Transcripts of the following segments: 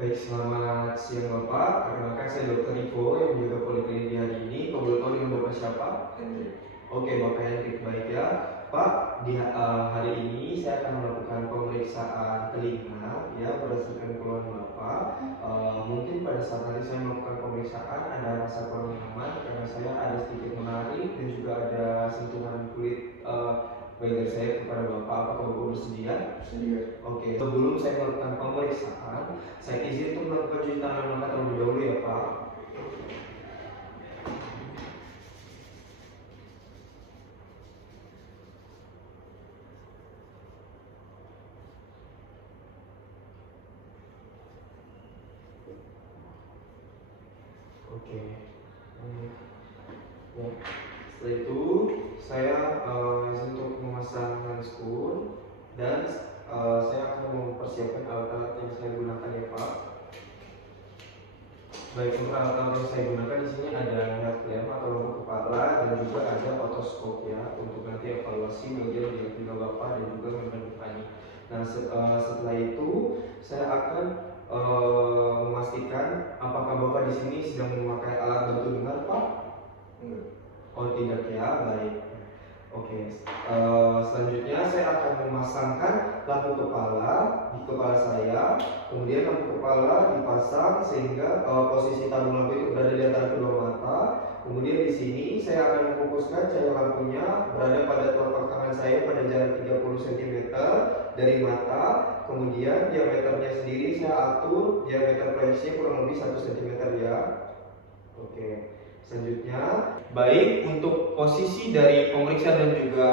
Baik, selamat siang Bapak. Perkenalkan saya Dr. Ivo yang menjaga poliklinik di hari ini. Kau boleh tahu dengan Bapak siapa? Hendrik. Oke, Bapak Hendrik, baik ya. Pak, di hari ini saya akan melakukan pemeriksaan telinga ya berdasarkan keluhan Bapak. Mungkin pada saat nanti saya melakukan pemeriksaan ada rasa kurang nyaman karena saya ada sedikit menarik dan juga ada sentuhan kulit baik dari saya kepada Bapak. Apakah Bapak bersedia? Sendiri. Oke, sebelum saya melakukan pemeriksaan, saya izin untuk melakukan cuci tangan Bapak terlebih dahulu ya Pak. Oke. Ya. Setelah itu saya izin untuk memasang handscoon dan saya akan mempersiapkan alat-alat yang saya gunakan ya Pak. Baik, untuk alat-alat yang saya gunakan di sini ada headlamp atau lampu kepala dan juga ada otoskop ya untuk nanti evaluasi bagian di telinga Bapak dan juga membrana timpani. Nah, setelah itu saya akan memastikan apakah Bapak di sini sedang memakai alat bantu dengar Pak? Enggak. Oh tidak ya, baik. Oke, selanjutnya saya akan memasangkan lampu kepala di kepala saya. Kemudian lampu kepala dipasang sehingga posisi tabung lampu itu berada di antara kedua mata. Kemudian di sini saya akan memfokuskan cahaya lampunya berada pada telapak tangan saya pada jarak 30 cm dari mata. Kemudian diameternya sendiri saya atur diameter proyeksinya kurang lebih 1 cm ya. Oke. Selanjutnya, baik untuk posisi dari pemeriksa dan juga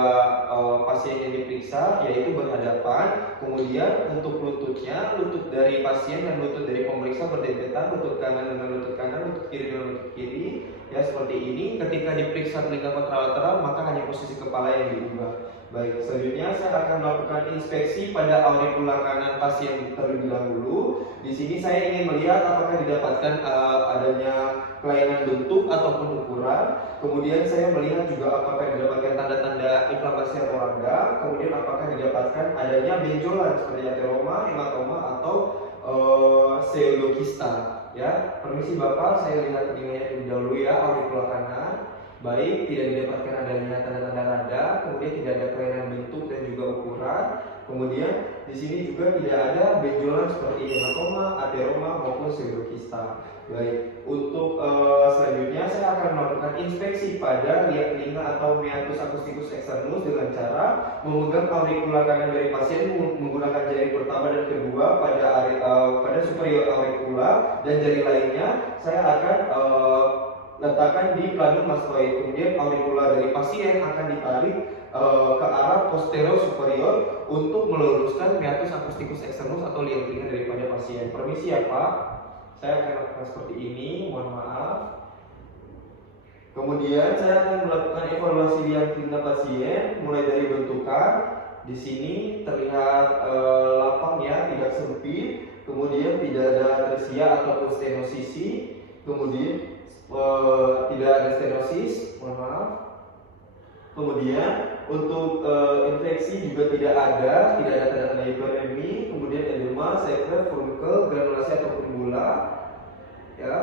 pasien yang diperiksa yaitu berhadapan. Kemudian untuk lututnya, lutut dari pasien dan lutut dari pemeriksa berdempetan, lutut kanan dengan lutut kanan, lutut kiri dengan lutut kiri. Ya seperti ini. Ketika diperiksa telinga kontralateral maka hanya posisi kepala yang diubah. Baik, selanjutnya saya akan melakukan inspeksi pada aurikular kanan pasien terlebih dahulu. Di sini saya ingin melihat apakah didapatkan adanya kelainan bentuk ataupun ukuran. Kemudian saya melihat juga apakah didapatkan tanda-tanda inflamasi atau radang. Kemudian apakah didapatkan adanya benjolan seperti ateroma, hematoma atau pseudokista. Ya, permisi Bapak, saya lihat telinganya terlebih dahulu ya, aurikular kanan. Baik, tidak didapatkan adanya tanda-tanda radang, kemudian tidak ada kelainan bentuk dan juga ukuran. Kemudian di sini juga tidak ada benjolan seperti hematoma, ateroma maupun pseudokista. Baik, untuk selanjutnya saya akan melakukan inspeksi pada liang telinga atau meatus acusticus externus dengan cara memegang aurikular kanan dari pasien menggunakan jari pertama dan kedua pada superior aurikular dan jari lainnya saya akan letakkan di planum mastoid. Kemudian aurikular dari pasien akan ditarik ke arah posterior superior untuk meluruskan meatus acusticus externus atau liang telinga daripada pasien. Permisi ya Pak, saya akan lakukan seperti ini, mohon maaf. Kemudian saya akan melakukan evaluasi liang telinga pasien mulai dari bentukan. Di sini terlihat lapang ya, tidak sempit. Kemudian tidak ada tresia ataupun stenosisi. Kemudian tidak ada stenosis, mohon maaf. Kemudian untuk infeksi juga tidak ada tanda-tanda hiperemi. Kemudian edema, sekret, furunkel, granulasi ataupun gula. Ya.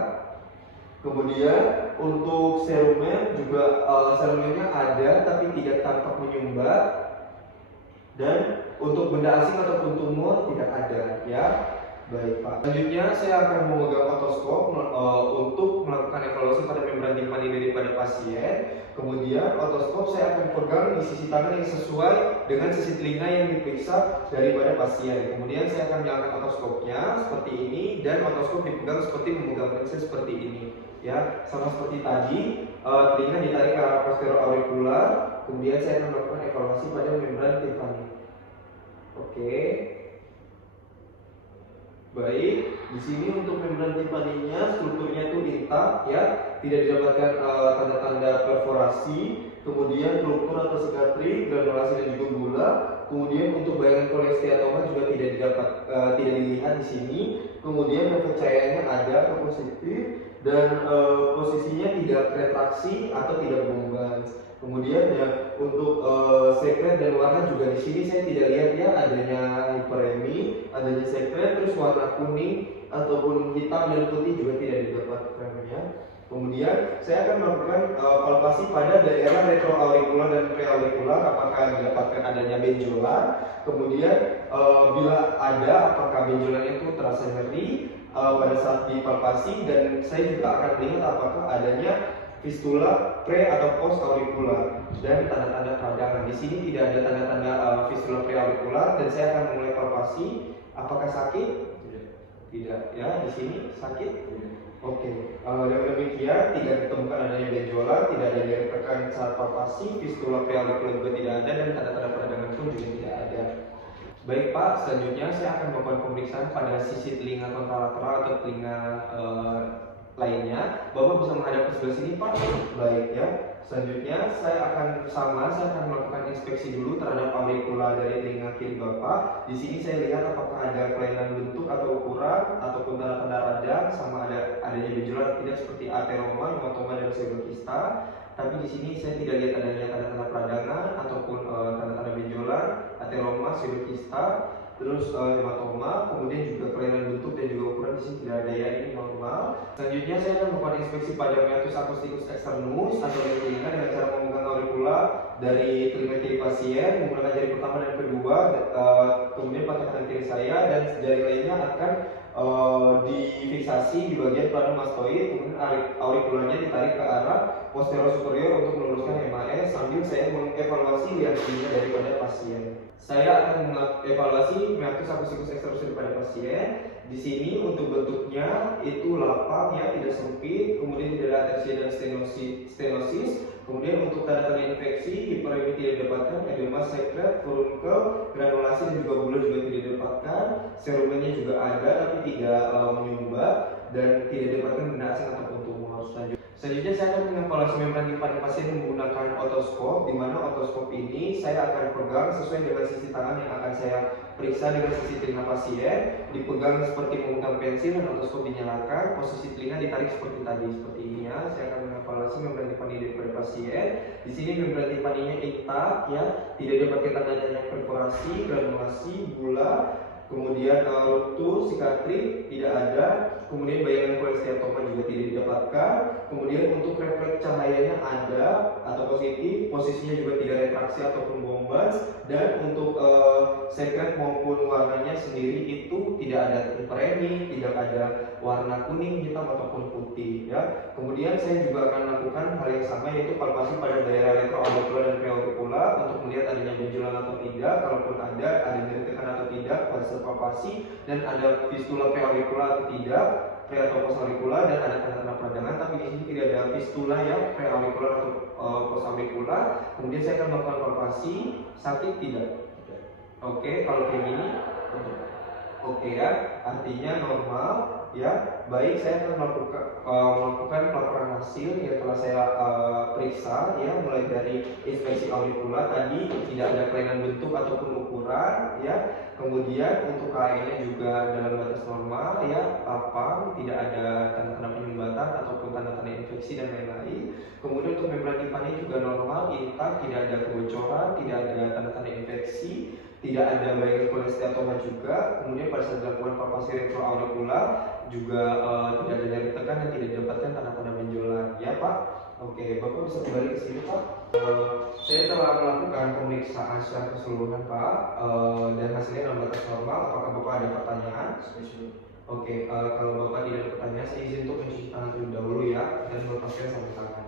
Kemudian untuk serumen juga serumennya ada tapi tidak tampak menyumbat. Dan untuk benda asing ataupun tumor tidak ada ya. Baik Pak. Selanjutnya saya akan memegang otoskop untuk melakukan evaluasi pada membran timpani daripada pasien. Kemudian otoskop saya akan pegang di sisi tangan yang sesuai dengan sisi telinga yang diperiksa daripada pasien. Kemudian saya akan menyalakan otoskopnya seperti ini dan otoskop dipegang seperti memegang pensil seperti ini. Ya, sama seperti tadi, telinga ditarik ke arah posterior aurikular. Kemudian saya akan melakukan evaluasi pada membran timpani. Oke. Baik, di sini untuk membran timpaninya strukturnya itu intak ya, tidak didapatkan tanda-tanda perforasi, kemudian ruptur atau sikatrik, granulasi dan juga gula. Kemudian untuk bayangan kolesteatoma juga tidak dilihat di sini. Kemudian pencahayaannya ada ke positif dan posisinya tidak retraksi atau tidak bombas. Kemudian ya untuk secret dan warna juga di sini saya tidak lihat ya adanya hiperemi, adanya secret, terus warna kuning ataupun hitam dan putih juga tidak didapatkan ya. Kemudian saya akan melakukan palpasi pada daerah retroaurikular dan preaurikular apakah didapatkan adanya benjolan. Kemudian bila ada apakah benjolan itu terasa nyeri pada saat dipalpasi, dan saya juga akan melihat apakah adanya fistula pre atau post aurikular dan tanda-tanda peradangan. Di sini tidak ada tanda-tanda fistula preaurikular dan saya akan mulai palpasi. Apakah sakit? Tidak ya. Di sini sakit? Oke. Dengan demikian tidak ditemukan adanya benjolan, tidak ada nyeri tekan saat palpasi, fistula preaurikular juga tidak ada dan tanda-tanda peradangan pun juga tidak ada. Baik Pak, selanjutnya saya akan melakukan pemeriksaan pada sisi telinga kontralateral atau telinga lainnya. Bapak bisa menghadap ke sebelah sini Pak. Baik ya. Selanjutnya saya akan melakukan inspeksi dulu terhadap aurikula dari telinga kiri Bapak. Di sini saya lihat apakah ada kelainan bentuk atau ukuran ataupun tanda-tanda radang, sama adanya benjolan tidak seperti ateroma, hematoma dan pseudokista. Tapi di sini saya tidak lihat adanya tanda-tanda peradangan ataupun tanda-tanda benjolan, ateroma, pseudokista, terus hematoma, kemudian juga kelainan bentuk dan juga ukuran di sini tidak ada ya, ini normal. Selanjutnya saya akan melakukan inspeksi pada meatus acusticus externus atau telinga dengan cara memegang aurikula dari telinga kiri pasien menggunakan jari pertama dan kedua, kemudian pakai tangan kiri saya, dan jari lainnya akan difiksasi di bagian plano mastoid, kemudian aurikulanya ditarik ke arah posterior superior untuk meluruskan MAS sambil saya mengevaluasi reaksinya daripada pasien. Saya akan mengevaluasi meatus acusticus externus daripada pasien. Di sini untuk bentuknya itu lapang ya, tidak sempit, kemudian tidak ada atersia dan stenosis. Kemudian untuk tanda-tanda infeksi, hiperemi tidak didapatkan, edema, sekret, furunkel, granulasi dan juga bulan juga tidak didapatkan. Serumennya juga ada tapi tidak menyumbat dan tidak didapatkan benda asing ataupun tumor. Selanjutnya saya akan mengevaluasi membran timpanik pasien menggunakan otoskop, di mana otoskop ini saya akan pegang sesuai dengan sisi tangan yang akan saya periksa dengan sisi telinga pasien, dipegang seperti memegang pensil dan otoskop dinyalakan, posisi telinga ditarik seperti tadi, seperti ini ya. Saya akan mengevaluasi membran timpani daripada pasien. Di sini membran timpaninya intak ya, tidak dapatkan tanda-tanda perforasi, granulasi, bula, kemudian ruptur, sikatrik tidak ada, kemudian bayangan kolesteatoma juga tidak didapatkan, kemudian untuk refleks cahayanya ada atau positif, posisinya juga tidak retraksi ataupun bombas, dan untuk sekret maupun warnanya sendiri itu tidak ada hiperemi, tidak ada warna kuning, hitam ataupun putih ya. Kemudian saya juga akan melakukan hal yang sama, yaitu palpasi pada daerah retroaurikular dan preaurikular untuk melihat adanya benjolan atau tidak, kalaupun ada nyeri tekan atau tidak pada saat palpasi, dan ada fistula preaurikular atau tidak, pre atau post aurikular, dan ada tanda-tanda peradangan. Tapi di sini tidak ada fistula ya, preaurikular atau post aurikular. Kemudian saya akan melakukan palpasi, sakit tidak? Oke, kalau kayak gini oke ya, artinya normal ya. Baik, saya akan melakukan pelaporan hasil yang telah saya periksa ya, mulai dari inspeksi aurikula tadi tidak ada kelainan bentuk ataupun ukuran ya. Kemudian untuk KAI-nya juga dalam batas normal ya, lapang, tidak ada tanda-tanda penyumbatan ataupun tanda-tanda infeksi dan lain-lain. Kemudian untuk membran timpani juga normal, intak, tidak ada kebocoran, tidak ada tanda-tanda infeksi, tidak ada bayangan kolesteatoma juga. Kemudian pada saat dilakukan palpasi retroaurikular juga tidak ada nyeri tekan dan tidak didapatkan tanda-tanda benjolan ya Pak. Oke, Bapak bisa kembali ke sini Pak. Saya telah melakukan pemeriksaan secara keseluruhan Pak, dan hasilnya dalam batas normal. Apakah Bapak ada pertanyaan? Oke, kalau Bapak tidak ada pertanyaan, saya izin untuk mencuci tangan terlebih dahulu ya, dan melepaskan sarung tangan.